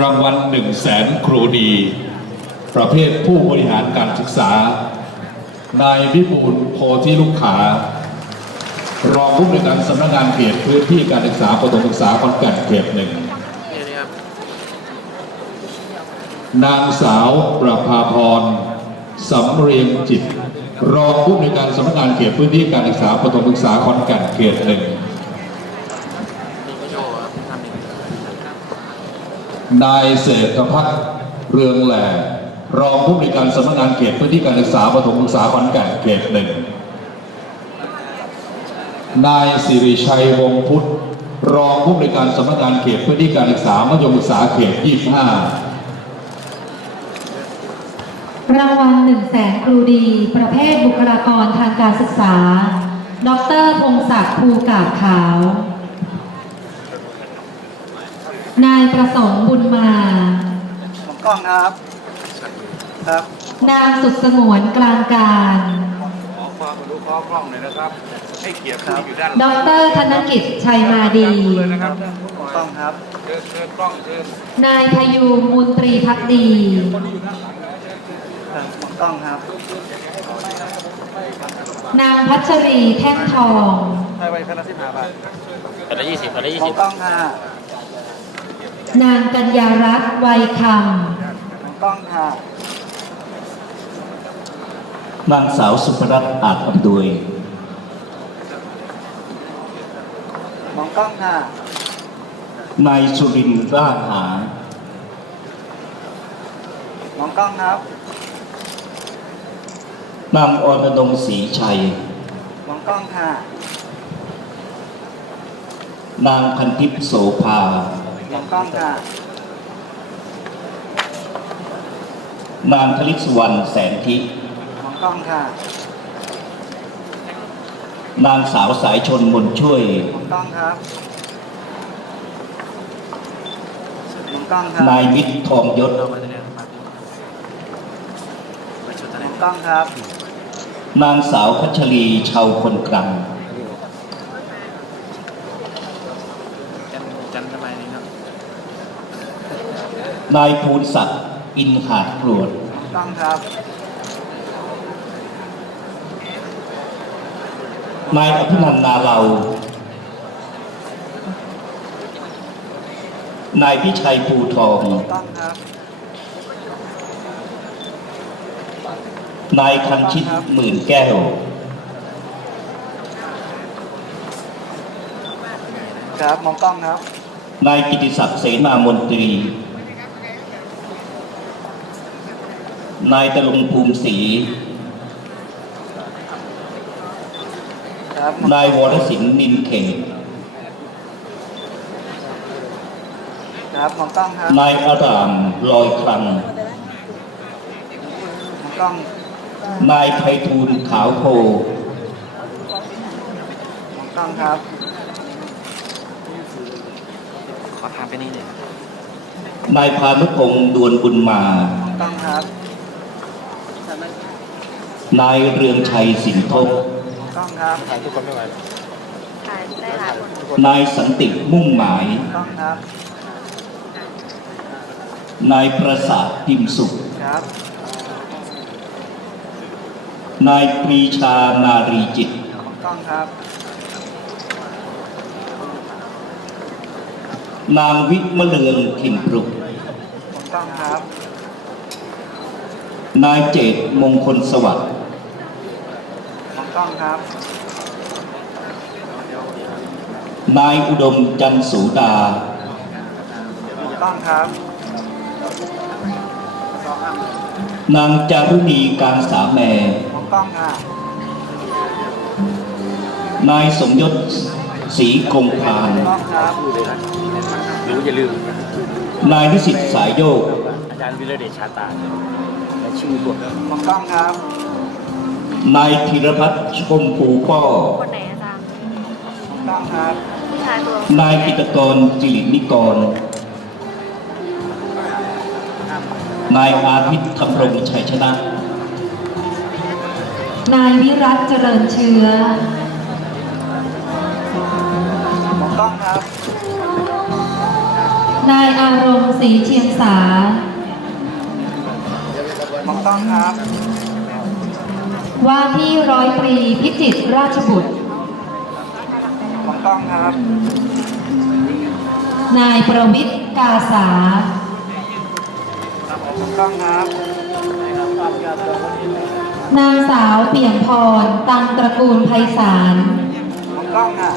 รางวัลหนึ่งแสนครูดี ประเภทผู้บริหารการศึกษา นายวิบูลโพธิลุกขารองผู้บริการสำนักงานเขตพื้นที่การศึกษาประถมศึกษาขอนแก่นเขตหนึ่งนี่นะครับนางสาวประภาพรสำเรียงจิต รองผู้บริการสำนักงานเขตพื้นที่การศึกษาประถมศึกษาขอนแก่นเขตหนึ่ง นี่ก็โชว์ครับทำนี่ นายเศรษฐพัฒน์เรืองแหล่รองผู้บริการสำนักงานเขตพื้นที่การศึกษาประถมศึกษาขอนแก่นเขตหนึ่งนายสิริชัยวงศ์พุทธรองผู้บริการสำนักงานเขตพื้นที่การศึกษามัธยมศึกษาเขต 25 รางวัล1 0 0 0 0แสนครูดี ประเภทบุคลากรทางการศึกษา ดรพงศักดิ์ภูกาบขาว นาย ประสงค์บุญมาผมกล้องนะครับ ครับ นางสุดสงวนกลางการ ขอความอนุเคราะห์กล้องหน่อยนะครับ ให้เกียรติผู้ที่อยู่ด้านหดลังรธนกิจชัยมาดี เลยนะครับกล้องครับ เชิญเชิญกล้องเชิญนายพยูงมุนตรีพักดี ครับผมกล้องครับนางพัชรีแท่งทองให้ไว้คณะสิบห้าบาทอันละยี่สิบอันละยี่ผสิมบกล้องค่ะ นางกัญญารัตน์ไวยคผมกล้องค่ะ นางสาวสุภรัตน์อาจอำนวยผมกล้องค่ะ นายสุรินทร์ร่าหาผมกล้องครับ นางอรนงศรีชัยผมกล้องค่ะ นางพันทิพย์โสภา ผมกล้องค่ะ นางธลิศวรรณแสนทิผมกล้องค่ะ นางสาวสายชนมนช่วยผมกล้องครับผมกล้องครับนายมิตรทองยศเรามาตัวเนี้ยครับไปชุดตัวผเนี้ยมกล้องครับ นางสาวพัชรีชาวคนกลาง จันจันทำไมนี่ครับ นายภูนศักดิ์อินหาดกรวดผมกล้องครับ นายอภินันท์นาเรา นายพิชัยภูทองผมกล้องครับ นายคันชิตหมื่นแก้ว ครับ มองกล้องครับ นายกิติศักดิ์เสนามนตรี นายตะลงภูมิศรีครับนายวรสินนินเขตครับมองกล้องครับนายอารามลอยคลังมองกล้องนายไพฑูรย์ขาวโพมองกล้องครับ ขอทางไปนี่หนึ่งนายพานุพงศ์ดวนบุญมา มองกล้องครับ นายเรืองชัยสินทบมองกล้องครับถ่ายทุกคนไม่ไหวนายสันติมุ่งหมายมองกล้องครับ นายประสาทพิมพ์สุข ครับ นายปรีชานารีจิตมองกล้องครับ นางวิมะเลืองถิ่นปรุกมองกล้องครับ นายเจตมงคลสวัสดิ์ มองกล้องครับ นายอุดมจันทร์สูดามองกล้องครับนางจารุณีการสาแมมองกล้องค่ะนายสมยศศรีคงพานมองกล้องครับรู้อย่าลืม นายวิสิตสายโยก อาจารย์วิรเดชชาตาและชื่อบทมองกล้องครับ นายธีรพัฒน์ชมพูป้อคนไหนอาจารย์มองกล้องครับผู้ชายตัวนายกิตกรจิรินิกร นายอาทิตย์ธำรงชัยชนะ นายวิรัตเจริญเชื้อมองกล้องครับ นายอารมณ์ศรีเชียงสามองกล้องครับ ว่าที่ร้อยตรีพิจิตรราชบุตรมองกล้องครับ นายประวิทย์กาสามองกล้องครับ นางสาวเปี่ยมพร ตังตระกูลไพศาลมองกล้องค่ะ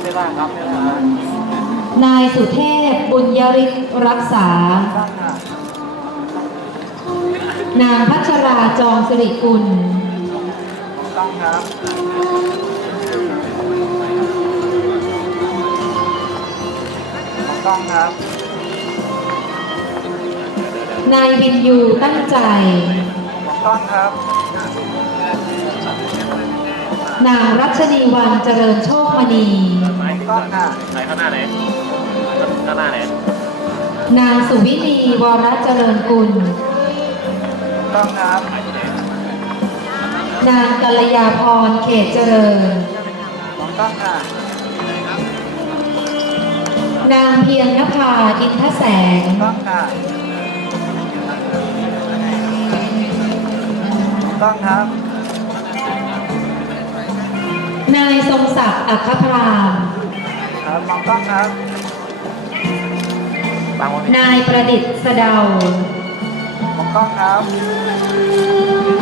ไม่ว่างครับไม่ว่างครับนายสุเทพบุญยริศรักษากล้องค่ะนางพัชราจองสิริกุล มองกล้องครับมองกล้องครับ นายวินยูตั้งใจมองกล้องครับ นางรัชนีวันเจริญโชคมณีมองกล้องค่ะไหนข้างหน้าไหนข้างหน้าไหน นางสุวินีวรเจริญกุลมองกล้องครับ นางกัลยาพรเขตเจริญมองกล้องค่ะนางเพียรนภาอินทแสงมองกล้องค่ะมองกล้องครับ นายทรงศักดิ์อัครพราม ครับมองกล้องครับบางวันนายประดิษฐ์สะเดามองกล้องครับนายประ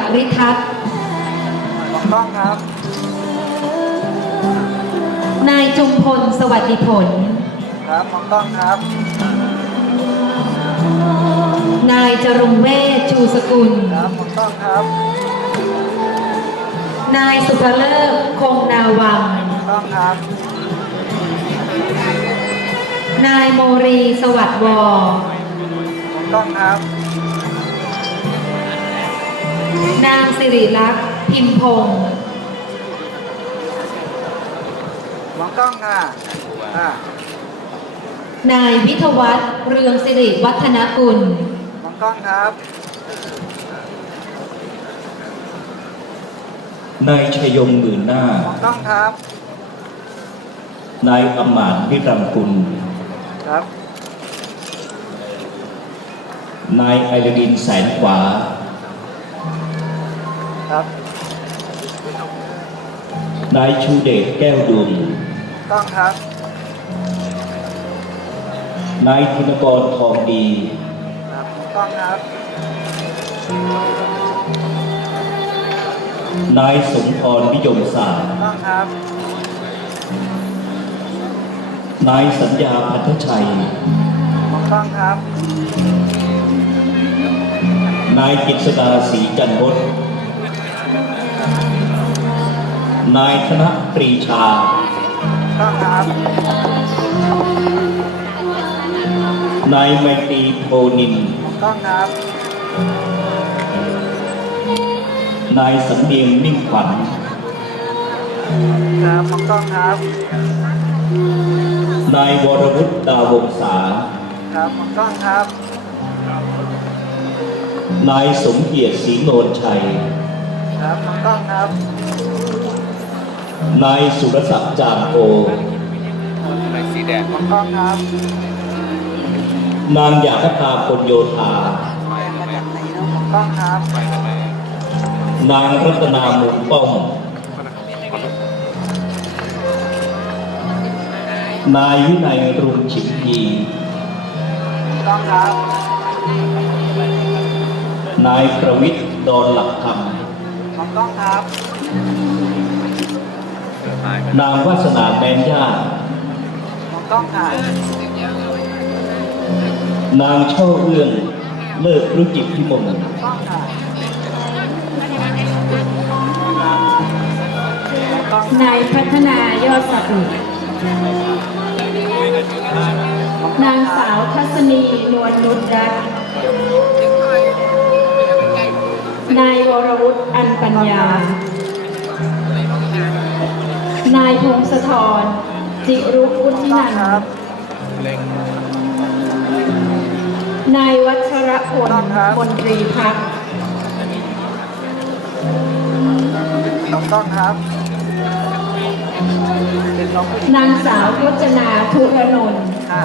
ยุทธ์อัริทัศน์มองกล้องครับ นายจุมพลสวัสดิผล ครับมองกล้องครับ นายจรุงเวชชูสกุล ครับมองกล้องครับ นายสุภเลิกคงนาวังมองกล้องครับ นายโมรีสวัสดิ์วอมองกล้องครับ นางสิริลักษณ์พิมพงศ์มองกล้องค่ะอ่านายวิทยวัฒน์เรืองสิริวัฒนกุล มองกล้องครับ นายชัยยงหมื่นหน้า มองกล้องครับ นายอำมาตย์วิรัมกุล ครับ นายไอรดินแสนขวา ครับนายชูเดชแก้วดวงกล้องครับนายธินกรทองดีครับมองกล้องครับนายสมพรนิยมศาสตร์กล้องครับนายสัญญาพัทชัยมองกล้องครับนายกิษดาศรีจันทร์ นายธนปรีชากล้องครับนายไมตรีโพนินมองกล้องครับนายสำเนียงมิ่งขวัญครับมองกล้องครับนายวรวุฒิดาวงศาครับมองกล้องครับนายสมเกียรติศรีโนนชัย ครับมองกล้องครับ นายสุรศักดิ์จามโกในสีแดงมองกล้องครับ นางหยาคภาคนโยธามองกล้องครับ นางรัตนาหมุนป้อม นายวินัยรุงฉิมพีกล้องครับ นายประวิทย์ดอนหลักธรรมมองกล้องครับ นางวาสนาแมนย่ามองกล้องค่ะนางช่อเอื้องเลิกรุจิพิมลกล้องค่ะมองกล้องนายพัฒนายอดสะอุดนางสาวทัศนีนวลนุชรัตน์นายวรวุฒิอันปัญญา นายพงศธรจิรุวุฒิกล้อนังนครับท์นายวัชรพลมนตรีพักมองกล้องครับนเป็นน้องผู้หญิงนางสาวรจนาธุรนนท์ค่ะ